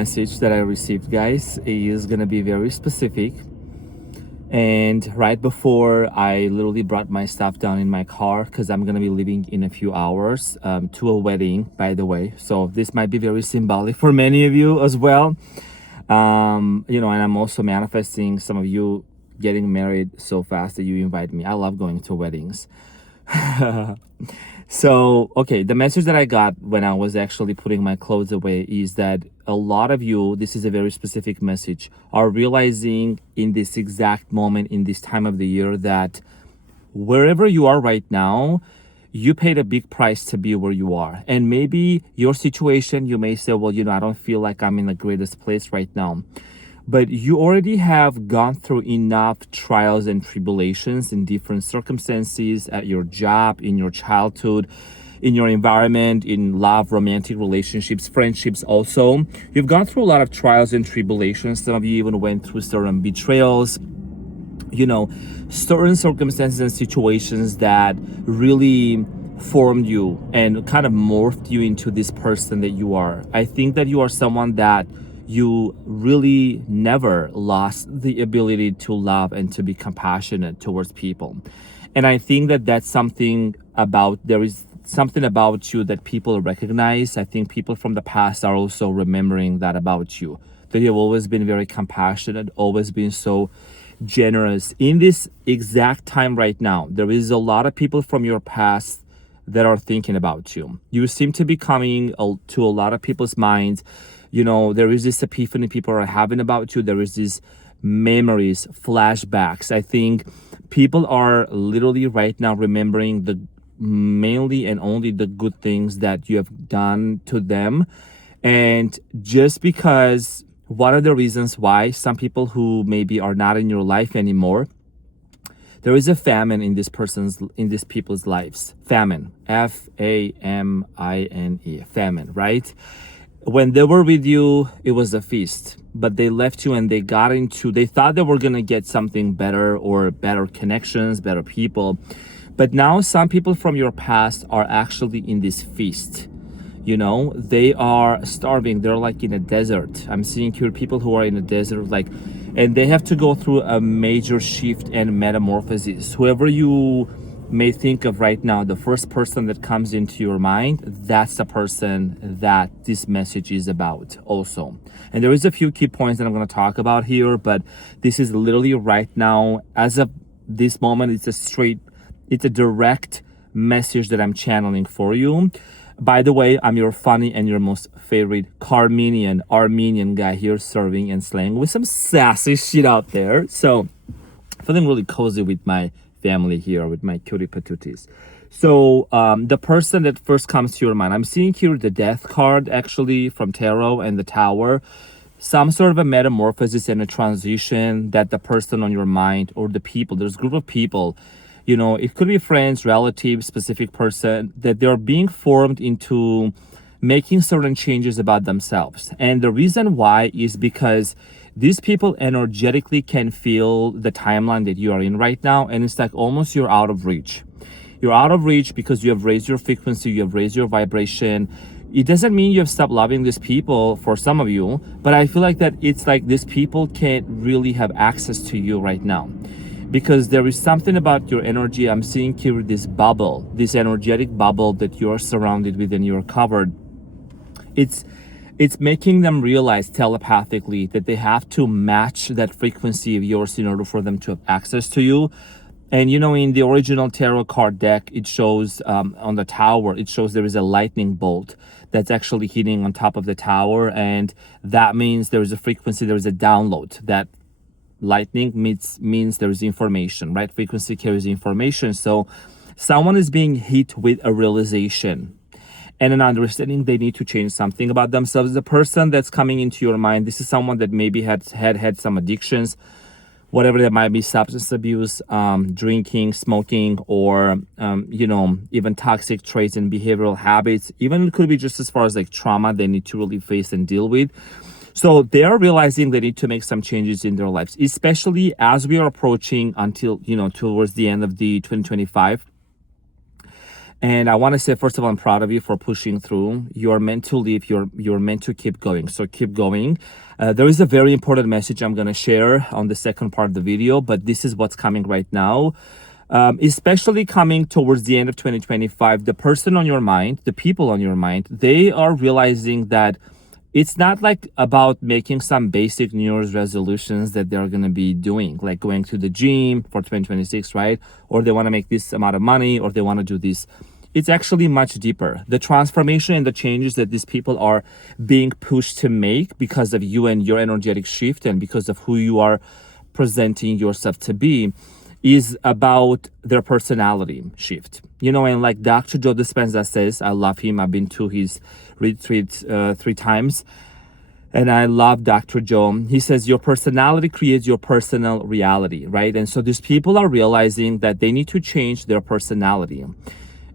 Message that I received, guys, is gonna be very specific. And right before I literally brought my stuff down in my car, because I'm gonna be leaving in a few hours to a wedding, by the way. So this might be very symbolic for many of you as well. And I'm also manifesting some of you getting married so fast that you invite me. I love going to weddings. So, okay, the message that I got when I was actually putting my clothes away is that a lot of you, this is a very specific message, are realizing in this exact moment, in this time of the year, that wherever you are right now, you paid a big price to be where you are. And maybe your situation, you may say, well, I don't feel like I'm in the greatest place right now. But you already have gone through enough trials and tribulations in different circumstances at your job, in your childhood, in your environment, in love, romantic relationships, friendships also. You've gone through a lot of trials and tribulations. Some of you even went through certain betrayals, certain circumstances and situations that really formed you and kind of morphed you into this person that you are. I think that you are someone that you really never lost the ability to love and to be compassionate towards people. And I think that there is something about you that people recognize. I think people from the past are also remembering that about you, that you've always been very compassionate, always been so generous. In this exact time right now, there is a lot of people from your past that are thinking about you. You seem to be coming to a lot of people's minds. There is this epiphany people are having about you. There is these memories, flashbacks. I think people are literally right now remembering mainly and only the good things that you have done to them. And just because one of the reasons why some people who maybe are not in your life anymore, there is a famine in these people's lives. Famine, Famine, famine, right? When they were with you, it was a feast, but they left you and they thought they were going to get something better or better connections, better people. But now some people from your past are actually in this feast. They are starving. They're like in a desert. I'm seeing here people who are in a desert, and they have to go through a major shift and metamorphosis. Whoever you may think of right now, the first person that comes into your mind, that's the person that this message is about also. And there is a few key points that I'm going to talk about here, but this is literally right now, as of this moment, it's a direct message that I'm channeling for you. By the way, I'm your funny and your most favorite Armenian guy here, serving and slaying with some sassy shit out there. So feeling really cozy with my family here, with my cutie patooties. So the person that first comes to your mind, I'm seeing here the death card actually from tarot and the tower. Some sort of a metamorphosis and a transition that the person on your mind or the people, there's a group of people, it could be friends, relatives, specific person, that they're being formed into making certain changes about themselves. And the reason why is because these people energetically can feel the timeline that you are in right now. And it's like almost you're out of reach. You're out of reach because you have raised your frequency, you have raised your vibration. It doesn't mean you have stopped loving these people for some of you, but I feel like that it's like these people can't really have access to you right now. Because there is something about your energy. I'm seeing here this bubble, this energetic bubble that you're surrounded with and you're covered. It's making them realize telepathically that they have to match that frequency of yours in order for them to have access to you. And in the original tarot card deck, it shows on the tower, it shows there is a lightning bolt that's actually hitting on top of the tower. And that means there is a frequency, there is a download. That lightning means there is information, right? Frequency carries information. So someone is being hit with a realization and an understanding they need to change something about themselves. The person that's coming into your mind, this is someone that maybe had some addictions, whatever that might be, substance abuse, drinking, smoking, or even toxic traits and behavioral habits. Even it could be just as far as like trauma they need to really face and deal with. So they are realizing they need to make some changes in their lives, especially as we are approaching until, towards the end of the 2025. And I want to say, first of all, I'm proud of you for pushing through. You're meant to live. You're meant to keep going. So keep going. There is a very important message I'm going to share on the second part of the video, but this is what's coming right now. Especially coming towards the end of 2025, the person on your mind, the people on your mind, they are realizing that it's not like about making some basic New Year's resolutions that they're going to be doing, like going to the gym for 2026, right? Or they want to make this amount of money, or they want to do this. It's actually much deeper. The transformation and the changes that these people are being pushed to make because of you and your energetic shift and because of who you are presenting yourself to be is about their personality shift. And like Dr. Joe Dispenza says, I love him. I've been to his retreat 3 times. And I love Dr. Joe. He says your personality creates your personal reality, right? And so these people are realizing that they need to change their personality.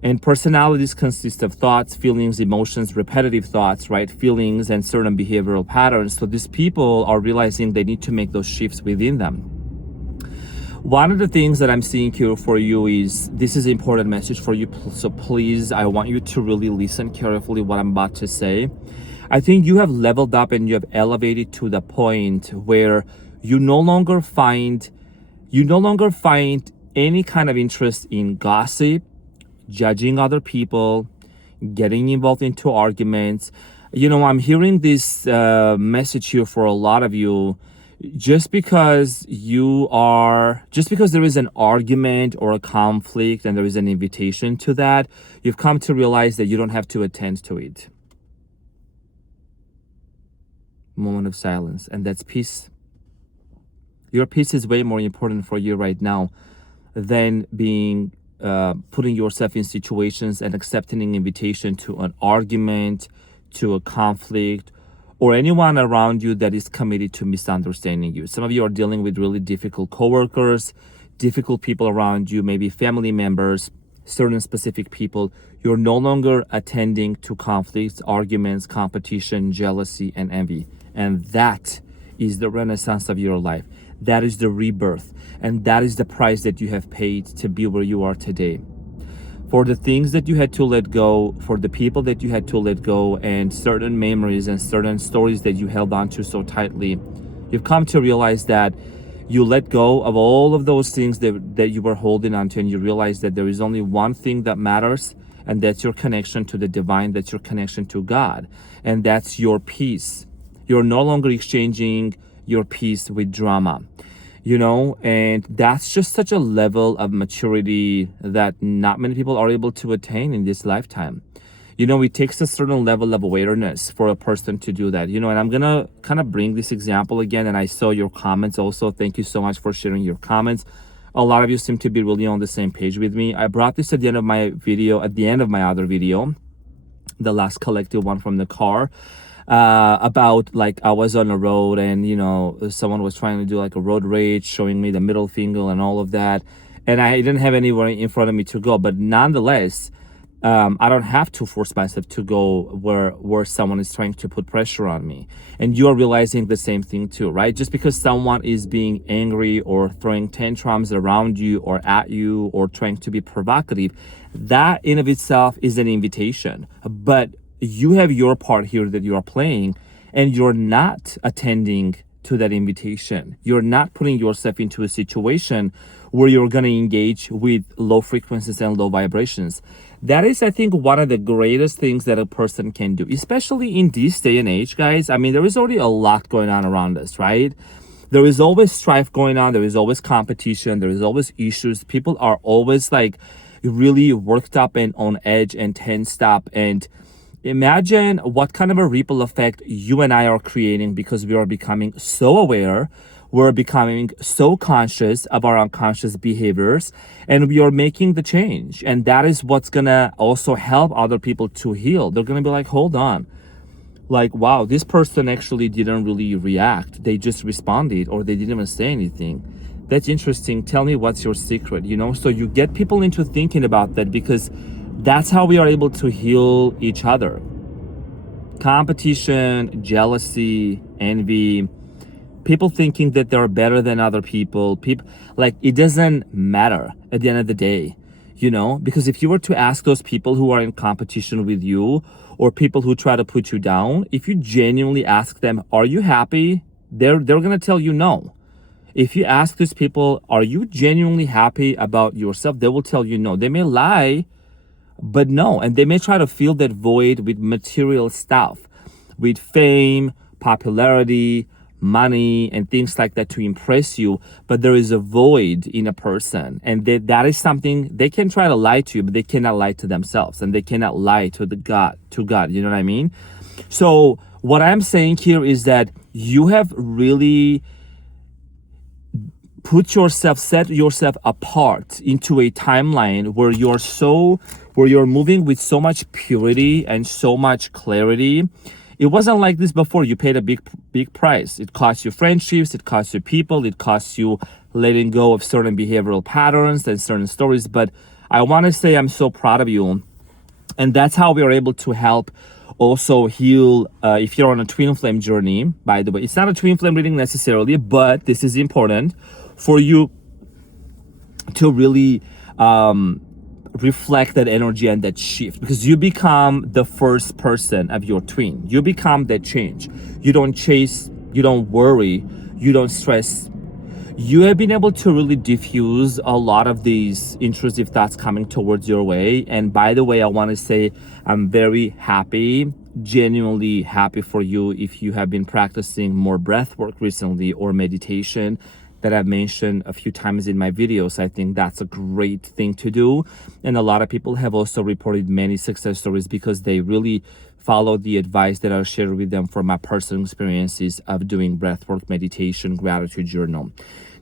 And personalities consist of thoughts, feelings, emotions, repetitive thoughts, right? Feelings and certain behavioral patterns. So these people are realizing they need to make those shifts within them. One of the things that I'm seeing here for you is, this is an important message for you. So please, I want you to really listen carefully what I'm about to say. I think you have leveled up and you have elevated to the point where you no longer find any kind of interest in gossip, judging other people, getting involved into arguments. I'm hearing this message here for a lot of you. Just because there is an argument or a conflict and there is an invitation to that, you've come to realize that you don't have to attend to it. Moment of silence, and that's peace. Your peace is way more important for you right now than putting yourself in situations and accepting an invitation to an argument, to a conflict, or anyone around you that is committed to misunderstanding you. Some of you are dealing with really difficult coworkers, difficult people around you, maybe family members, certain specific people. You're no longer attending to conflicts, arguments, competition, jealousy, and envy. And that is the renaissance of your life. That is the rebirth. And that is the price that you have paid to be where you are today. For the things that you had to let go, for the people that you had to let go, and certain memories and certain stories that you held on to so tightly, you've come to realize that you let go of all of those things that you were holding on to, and you realize that there is only one thing that matters, and that's your connection to the divine, that's your connection to God, and that's your peace. You're no longer exchanging your peace with drama. And that's just such a level of maturity that not many people are able to attain in this lifetime. It takes a certain level of awareness for a person to do that, and I'm gonna kind of bring this example again. And I saw your comments also. Thank you so much for sharing your comments. A lot of you seem to be really on the same page with me. I brought this at the end of my other video, the last collective one from the car. About like I was on a road and someone was trying to do like a road rage, showing me the middle finger and all of that, and I didn't have anywhere in front of me to go. But nonetheless, I don't have to force myself to go where someone is trying to put pressure on me. And you're realizing the same thing too, right? Just because someone is being angry or throwing tantrums around you or at you or trying to be provocative, that in of itself is an invitation. But you have your part here that you are playing, and you're not attending to that invitation. You're not putting yourself into a situation where you're going to engage with low frequencies and low vibrations. That is, I think, one of the greatest things that a person can do, especially in this day and age, guys. I mean, there is already a lot going on around us, right? There is always strife going on. There is always competition. There is always issues. People are always like really worked up and on edge and tensed up. And imagine what kind of a ripple effect you and I are creating because we are becoming so aware, we're becoming so conscious of our unconscious behaviors, and we are making the change. And that is what's gonna also help other people to heal. They're gonna be like, hold on, like, wow, this person actually didn't really react. They just responded, or they didn't even say anything. That's interesting. Tell me what's your secret, So you get people into thinking about that, because that's how we are able to heal each other. Competition, jealousy, envy, people thinking that they're better than other people. It doesn't matter at the end of the day. because if you were to ask those people who are in competition with you or people who try to put you down, if you genuinely ask them, are you happy? They're going to tell you no. If you ask these people, are you genuinely happy about yourself? They will tell you no. They may lie, but no. And they may try to fill that void with material stuff, with fame, popularity, money, and things like that to impress you. But there is a void in a person. And that is something they can try to lie to you, but they cannot lie to themselves. And they cannot lie to God. You know what I mean? So what I'm saying here is that you have really set yourself apart into a timeline where you're moving with so much purity and so much clarity. It wasn't like this before. You paid a big price. It cost you friendships, it cost you people, it cost you letting go of certain behavioral patterns and certain stories. But I want to say I'm so proud of you. And that's how we are able to help also heal if you're on a twin flame journey. By the way, it's not a twin flame reading necessarily, but this is important for you to really reflect that energy and that shift, because you become the first person of your twin. You become that change. You don't chase, you don't worry, you don't stress. You have been able to really diffuse a lot of these intrusive thoughts coming towards your way. And by the way, I want to say I'm very happy, genuinely happy for you if you have been practicing more breath work recently or meditation that I've mentioned a few times in my videos. I think that's a great thing to do. And a lot of people have also reported many success stories because they really follow the advice that I'll share with them from my personal experiences of doing breathwork, meditation, gratitude journal.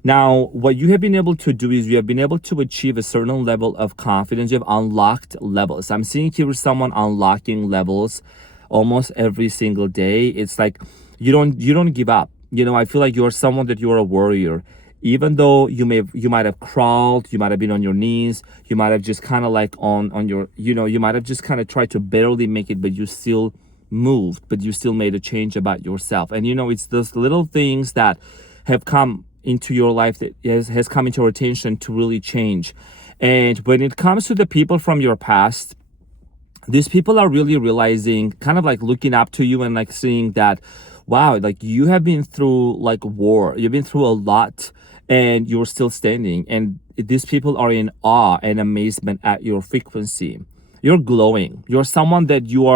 Now, what you have been able to do is you have been able to achieve a certain level of confidence. You have unlocked levels. I'm seeing here someone unlocking levels almost every single day. It's like you don't give up. I feel like you're someone that you're a warrior. Even though you might have crawled, you might have been on your knees, you might have just kind of like on your, you might have just kind of tried to barely make it, but you still moved, but you still made a change about yourself. And it's those little things that have come into your life that has come into your attention to really change. And when it comes to the people from your past, these people are really realizing, kind of like looking up to you and like seeing that, wow, like you have been through like war, you've been through a lot and you're still standing. And these people are in awe and amazement at your frequency. You're glowing. You're someone that you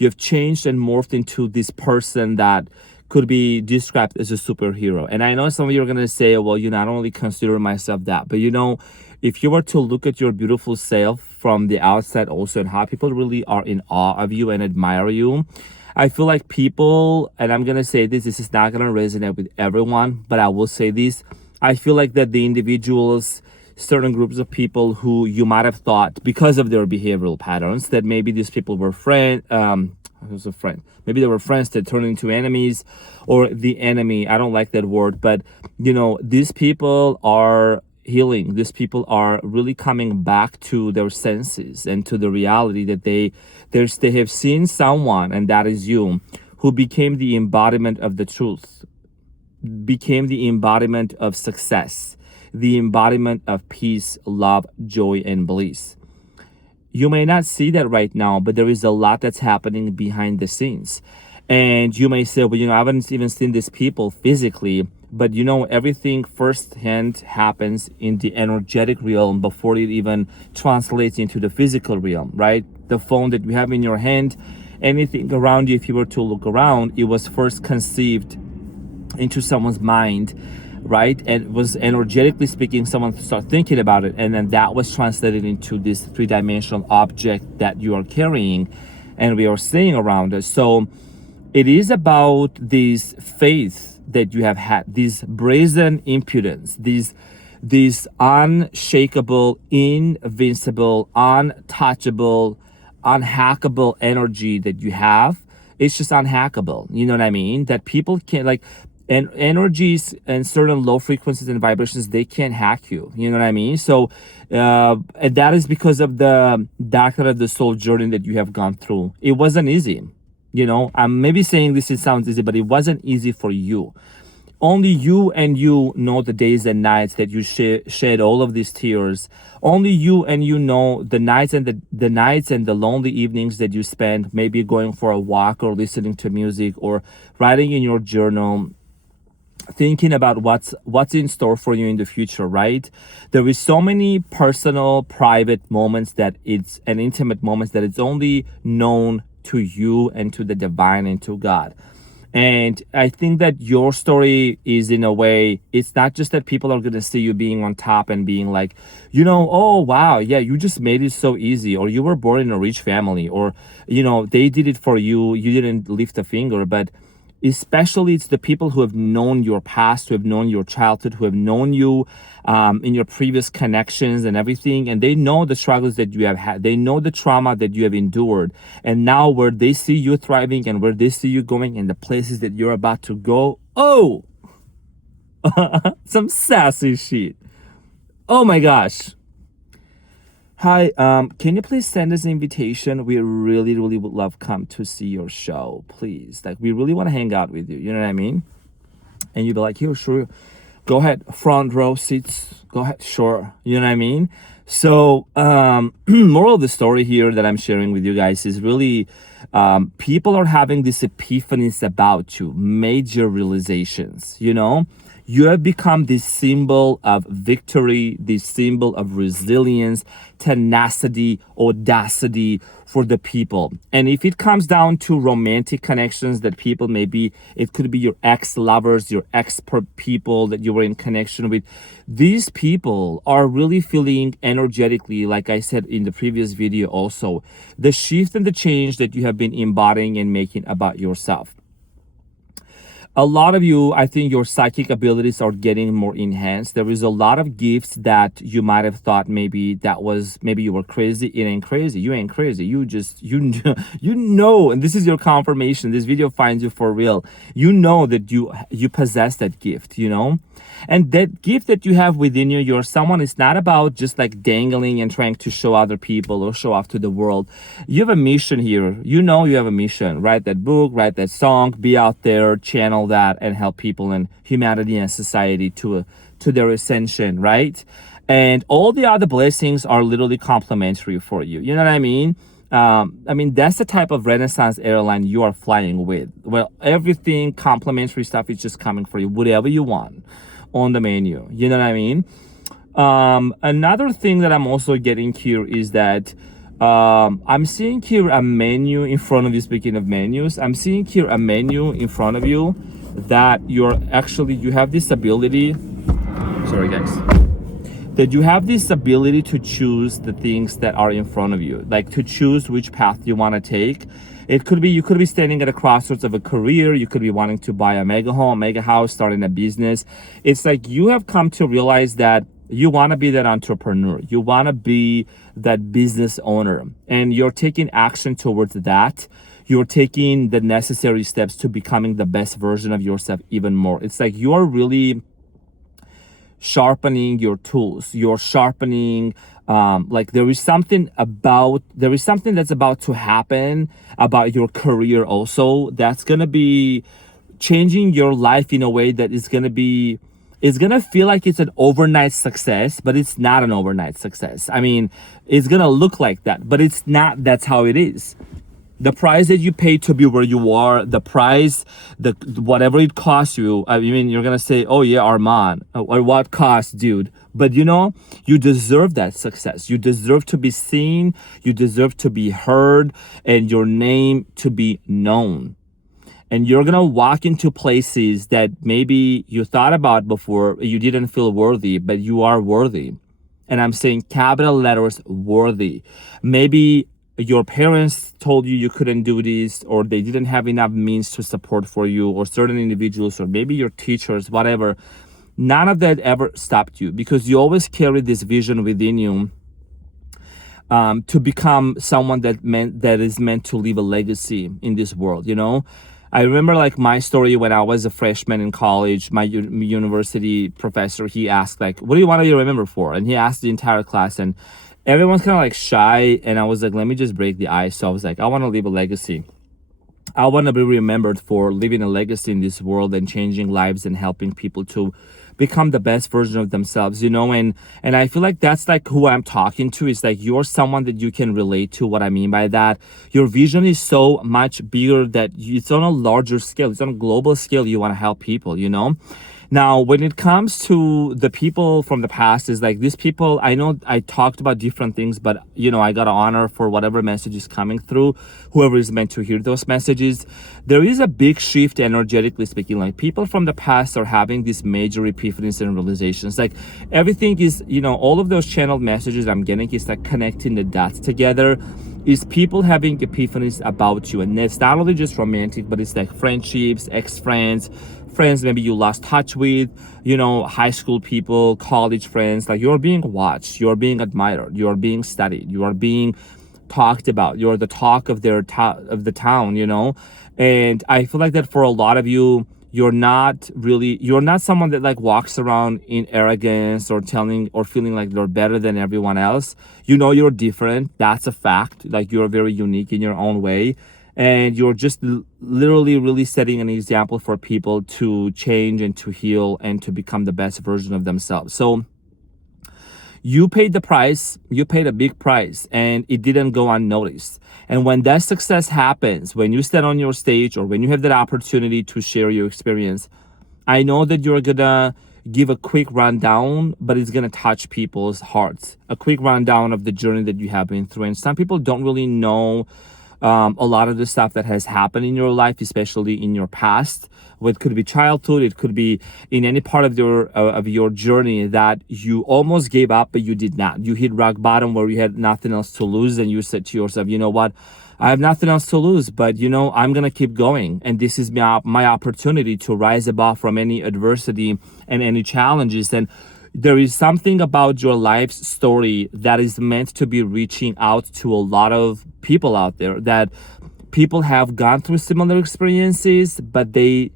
have changed and morphed into this person that could be described as a superhero. And I know some of you are going to say, well, I don't really consider myself that. But if you were to look at your beautiful self from the outside also and how people really are in awe of you and admire you, I feel like people, and I'm going to say this is not going to resonate with everyone, but I will say this. I feel like that the individuals, certain groups of people who you might have thought because of their behavioral patterns that maybe these people were maybe they were friends that turned into enemies, or the enemy. I don't like that word, but these people are healing. These people are really coming back to their senses and to the reality that they have seen someone, and that is you, who became the embodiment of the truth, became the embodiment of success, the embodiment of peace, love, joy, and bliss. You may not see that right now, but there is a lot that's happening behind the scenes. And you may say, well, I haven't even seen these people physically, but everything firsthand happens in the energetic realm before it even translates into the physical realm, right? The phone that you have in your hand, anything around you, if you were to look around, it was first conceived into someone's mind, right? And was energetically speaking, someone started thinking about it, and then that was translated into this three-dimensional object that you are carrying and we are seeing around us. So it is about this faith that you have had, this brazen impudence, this unshakable, invincible, untouchable, unhackable energy that you have. It's just unhackable. You know what I mean? That people can't, like, and energies and certain low frequencies and vibrations, they can't hack you. You know what I mean? So and that is because of the dark side of the soul journey that you have gone through. It wasn't easy. I'm maybe saying this, it sounds easy, but it wasn't easy for you. Only you and you know the days and nights that you shed all of these tears. Only you and you know the nights and the nights and the lonely evenings that you spend maybe going for a walk or listening to music or writing in your journal, thinking about what's in store for you in the future, right? There is so many personal, private moments that it's an intimate moments that it's only known to you and to the divine and to God. And I think that your story is, in a way, it's not just that people are going to see you being on top and being like, oh, wow, yeah, you just made it so easy, or you were born in a rich family, or, they did it for you. You didn't lift a finger. But especially it's the people who have known your past, who have known your childhood, who have known you in your previous connections and everything, and they know the struggles that you have had, they know the trauma that you have endured, and now where they see you thriving and where they see you going and the places that you're about to go, oh, some sassy shit. Oh my gosh. Hi, can you please send us an invitation? We really, really would love come to see your show, please. Like, we really want to hang out with you. You know what I mean? And you'd be like, here, sure. Go ahead, front row seats. Go ahead, sure. You know what I mean? So, moral of the story here that I'm sharing with you guys is really, people are having these epiphanies about you, major realizations, You have become this symbol of victory, this symbol of resilience, tenacity, audacity for the people. And if it comes down to romantic connections that people maybe, it could be your ex-lovers, your ex-people that you were in connection with. These people are really feeling energetically, like I said in the previous video also, the shift and the change that you have been embodying and making about yourself. A lot of you, I think your psychic abilities are getting more enhanced. There is a lot of gifts that you might have thought maybe you were crazy. It ain't crazy. You ain't crazy. You just, and this is your confirmation. This video finds you for real. You know that you possess that gift, And that gift that you have within you, you're someone, it's not about just like dangling and trying to show other people or show off to the world. You have a mission here. You have a mission. Write that book, write that song, be out there, channel that, and help people and humanity and society to their ascension, right? And all the other blessings are literally complementary for you. You know what I mean? That's the type of Renaissance airline you are flying with. Well, everything complimentary stuff is just coming for you, whatever you want on the menu. You know what I mean? Another thing that I'm also getting here is that I'm seeing here a menu in front of you. Speaking of menus, I'm seeing here a menu in front of you that you have this ability. Sorry, guys. That you have this ability to choose the things that are in front of you, like to choose which path you want to take. It could be, you could be standing at a crossroads of a career. You could be wanting to buy a mega home, mega house, starting a business. It's like you have come to realize that you want to be that entrepreneur. You want to be that business owner, and you're taking action towards that. You're taking the necessary steps to becoming the best version of yourself even more. It's like you're really sharpening your tools. You're sharpening, there is something that's about to happen about your career also that's going to be changing your life in a way that is going to be, it's going to feel like it's an overnight success, but it's not an overnight success. I mean, it's going to look like that, but it's not. That's how it is. The price that you pay to be where you are, the price, whatever it costs you, you're going to say, oh yeah, Arman, or what cost, dude? But you deserve that success. You deserve to be seen. You deserve to be heard, and your name to be known. And you're going to walk into places that maybe you thought about before, you didn't feel worthy, but you are worthy. And I'm saying capital letters, worthy. Maybe your parents told you couldn't do this, or they didn't have enough means to support for you, or certain individuals, or maybe your teachers, whatever. None of that ever stopped you, because you always carry this vision within you to become someone that is meant to leave a legacy in this world. I remember like my story when I was a freshman in college. My university professor, he asked like, what do you want to be remembered for? And he asked the entire class, and everyone's kind of like shy, and I was like, let me just break the ice. So I was like, I want to leave a legacy. I want to be remembered for leaving a legacy in this world and changing lives and helping people to become the best version of themselves, and I feel like that's like who I'm talking to. Is like you're someone that you can relate to. What I mean by that, your vision is so much bigger that it's on a larger scale, it's on a global scale. You want to help people. Now, when it comes to the people from the past, is like these people, I know I talked about different things, but I got to honor for whatever message is coming through, whoever is meant to hear those messages. There is a big shift, energetically speaking. Like people from the past are having these major epiphanies and realizations. Like everything is, all of those channeled messages I'm getting is like connecting the dots together. Is people having epiphanies about you, and it's not only just romantic, but it's like friendships, ex-friends, friends maybe you lost touch with, high school people, college friends. Like you're being watched, you're being admired, you're being studied, you are being talked about, you're the talk of of the town. And I feel like that for a lot of you, you're not someone that like walks around in arrogance or telling or feeling like you're better than everyone else. You're different, that's a fact. Like you're very unique in your own way, and you're just literally really setting an example for people to change and to heal and to become the best version of themselves. So you paid the price, you paid a big price, and it didn't go unnoticed. And when that success happens, when you stand on your stage or when you have that opportunity to share your experience, I know that you're gonna give a quick rundown, but it's gonna touch people's hearts. A quick rundown of the journey that you have been through. And some people don't really know a lot of the stuff that has happened in your life, especially in your past. It could be childhood, it could be in any part of your journey that you almost gave up, but you did not. You hit rock bottom where you had nothing else to lose, and you said to yourself, you know what? I have nothing else to lose, but I'm gonna keep going, and this is my opportunity to rise above from any adversity and any challenges. And there is something about your life's story that is meant to be reaching out to a lot of people out there, that people have gone through similar experiences, but it's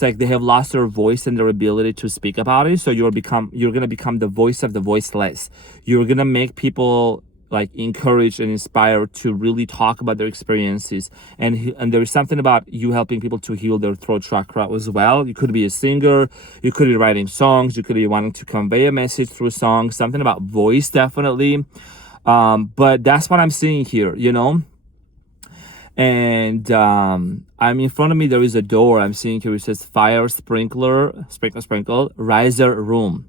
like they have lost their voice and their ability to speak about it. So you're going to become the voice of the voiceless. You're going to make people like encouraged and inspired to really talk about their experiences. And there is something about you helping people to heal their throat chakra as well. You could be a singer, you could be writing songs, you could be wanting to convey a message through songs, something about voice, definitely. But that's what I'm seeing here. And I'm in front of me, there is a door I'm seeing here. It says fire sprinkle, riser room.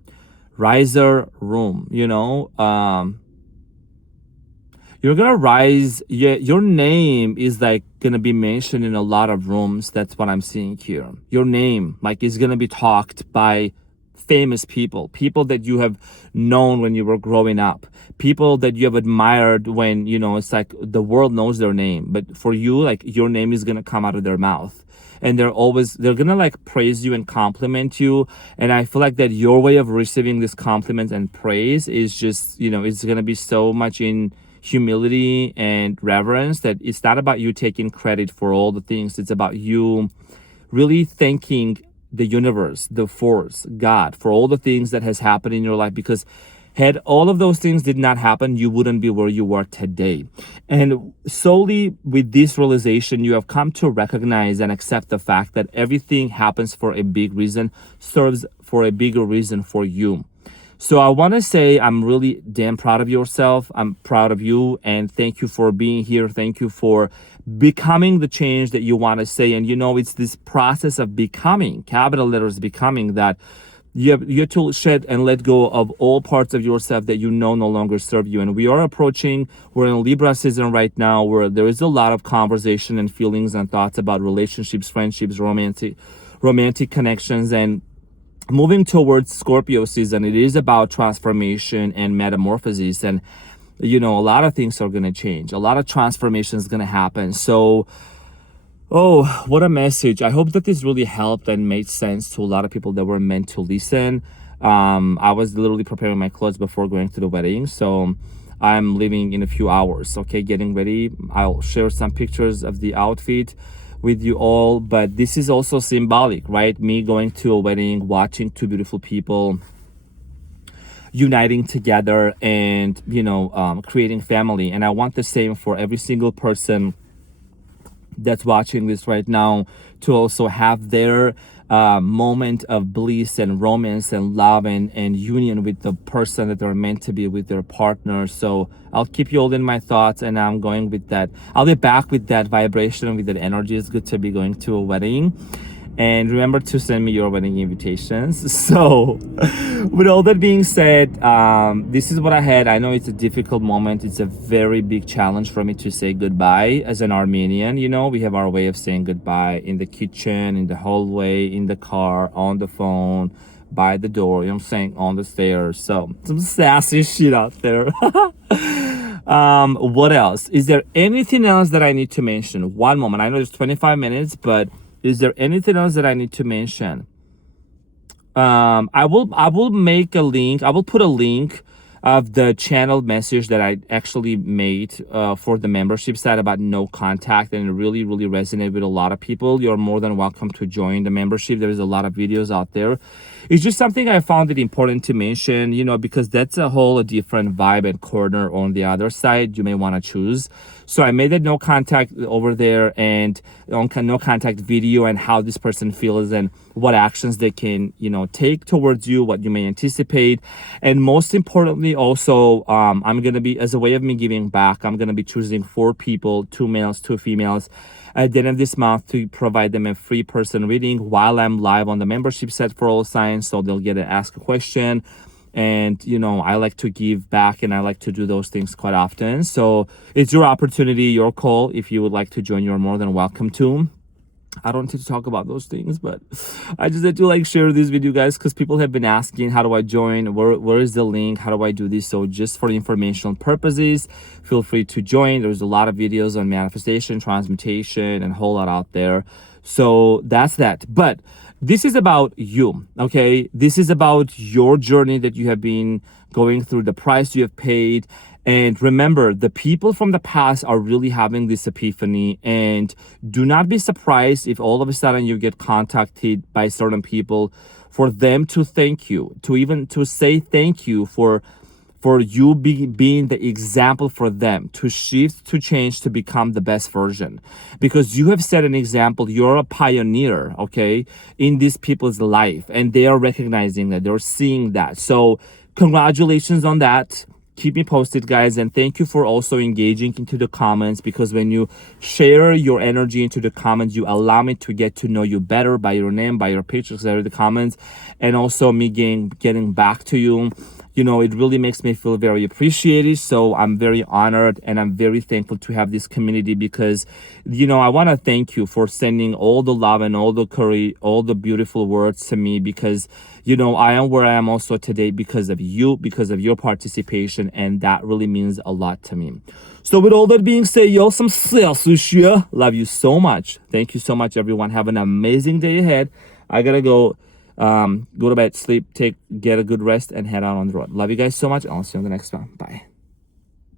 You're gonna rise. Yeah, your name is like gonna be mentioned in a lot of rooms. That's what I'm seeing here. Your name like is gonna be talked by famous people that you have known when you were growing up, people that you have admired when it's like the world knows their name, but for you, like your name is gonna come out of their mouth, and they're gonna like praise you and compliment you. And I feel like that your way of receiving this compliment and praise is just it's gonna be so much in humility and reverence, that it's not about you taking credit for all the things. It's about you really thanking the universe, the force, God, for all the things that has happened in your life, because had all of those things did not happen, you wouldn't be where you are today. And solely with this realization, you have come to recognize and accept the fact that everything happens for a big reason, serves for a bigger reason for you. So I want to say I'm really damn proud of yourself. I'm proud of you, and thank you for being here. Thank you for becoming the change that you want to say. And it's this process of becoming, capital letters becoming, that you have to shed and let go of all parts of yourself that no longer serve you. And we're in Libra season right now, where there is a lot of conversation and feelings and thoughts about relationships, friendships, romantic connections, and moving towards Scorpio season. It is about transformation and metamorphosis, and a lot of things are going to change, a lot of transformation is going to happen. So what a message. I hope that this really helped and made sense to a lot of people that were meant to listen. I was literally preparing my clothes before going to the wedding, so I'm leaving in a few hours. Okay, getting ready. I'll share some pictures of the outfit with you all, but this is also symbolic, right? Me going to a wedding, watching two beautiful people uniting together and creating family. And I want the same for every single person that's watching this right now to also have their moment of bliss and romance and love and union with the person that they're meant to be with, their partner. So I'll keep you all in my thoughts, and I'm going with that. I'll be back with that vibration, with that energy. It's good to be going to a wedding. And remember to send me your wedding invitations. So with all that being said, this is what I had. I know it's a difficult moment. It's a very big challenge for me to say goodbye as an Armenian. You know, we have our way of saying goodbye in the kitchen, in the hallway, in the car, on the phone, by the door, you know what I'm saying, on the stairs. So some sassy shit out there. What else? Is there anything else that I need to mention? One moment. I know there's 25 minutes, but is there anything else that I need to mention? I will make a link. I will put a link of the channel message that I actually made for the membership site about no contact, and it really resonated with a lot of people. You're more than welcome to join the membership. There's a lot of videos out there. It's just something I found it important to mention, you know, because that's a whole different vibe and corner on the other side you may want to choose. So I made a no contact over there, and no contact video, and how this person feels and what actions they can, you know, take towards you, what you may anticipate. And most importantly, also, I'm going to be, as a way of me giving back, I'm going to be choosing 4 people, 2 males, 2 females, at the end of this month to provide them a free person reading while I'm live on the membership set for all signs. So they'll get to ask a question. And, you know, I like to give back, and I like to do those things quite often. So it's your opportunity, your call. If you would like to join, you're more than welcome to. I don't need to talk about those things, but I just had to like share this with you guys because people have been asking, how do I join? Where is the link? How do I do this? So just for informational purposes, feel free to join. There's a lot of videos on manifestation, transmutation, and a whole lot out there. So that's that. But this is about you, okay? This is about your journey that you have been going through, the price you have paid. And remember, the people from the past are really having this epiphany, and do not be surprised if all of a sudden you get contacted by certain people for them to thank you, to say thank you for you being the example for them, to shift, to change, to become the best version. Because you have set an example, you're a pioneer, okay, in these people's life, and they are recognizing that, they're seeing that. So congratulations on that. Keep me posted, guys, and thank you for also engaging into the comments, because when you share your energy into the comments, you allow me to get to know you better by your name, by your pictures, by the comments, and also me getting back to you. You know, it really makes me feel very appreciated. So I'm very honored, and I'm very thankful to have this community, because, you know, I want to thank you for sending all the love and all the courage, all the beautiful words to me, because, you know, I am where I am also today because of you, because of your participation, and that really means a lot to me. So with all that being said, yo, some selfish, yeah. Love you so much. Thank you so much, everyone. Have an amazing day ahead. I gotta go to bed, sleep, get a good rest, and head out on the road. Love you guys so much. I'll see you on the next one.